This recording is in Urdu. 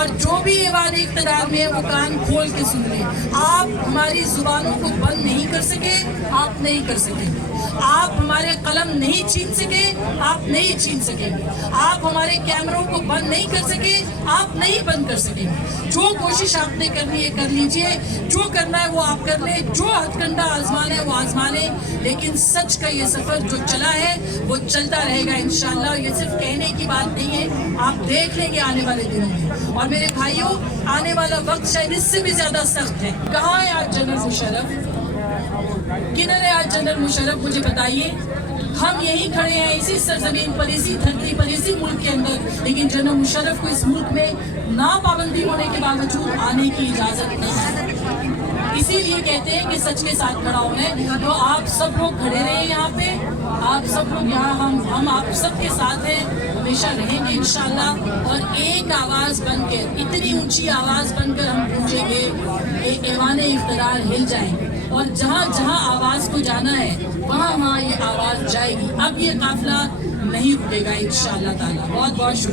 اور جو بھی ایوان اقتدار میں ہے وہ کان کھول کے سن لیں. آپ ہماری زبانوں کو بند نہیں کر سکے, آپ نہیں کر سکیں گے. آپ ہمارے قلم نہیں چھین سکے, آپ نہیں چھین سکیں گے. آپ ہمارے کیمروں کو بند نہیں کر سکے, آپ نہیں بند کر سکیں گے. جو کوشش آپ نے کرنی ہے کر لیجئے, جو کرنا ہے وہ آپ کر لیں, جو ہتھ کنڈا آزمانا ہے وہ آزمانے. لیکن سچ کا یہ سفر جو چلا ہے وہ چلتا رہے گا انشاءاللہ. یہ صرف کہنے کی بات نہیں ہے, آپ دیکھ لیں گے آنے والے دنوں میں. اور میرے بھائیوں, آنے والا وقت شاید اس سے بھی زیادہ سخت ہے. کہاں ہے آج جنرل مشرف؟ کدھر ہے آج جنرل مشرف؟ مجھے بتائیے. ہم یہیں کھڑے ہیں اسی سرزمین پر, اسی دھرتی پر, اسی ملک کے اندر, لیکن جنرل مشرف کو اس ملک میں ناپابندی ہونے کے باوجود آنے کی اجازت نہیں ہے. اسی لیے کہتے ہیں کہ سچ کے ساتھ کھڑا ہونا ہے. تو آپ سب لوگ کھڑے رہے یہاں پہ, آپ سب لوگ یہاں, ہم آپ سب کے ساتھ ہیں, ہمیشہ رہیں گے انشاءاللہ. اور ایک آواز بن کے, اتنی اونچی آواز بن کر ہم پوچھیں گے کہ ایوان اقتدار ہل جائیں. اور جہاں جہاں آواز کو جانا ہے وہاں وہاں یہ آواز جائے گی. اب یہ قافلہ نہیں رکے گا انشاءاللہ تعالی. بہت بہت شکریہ.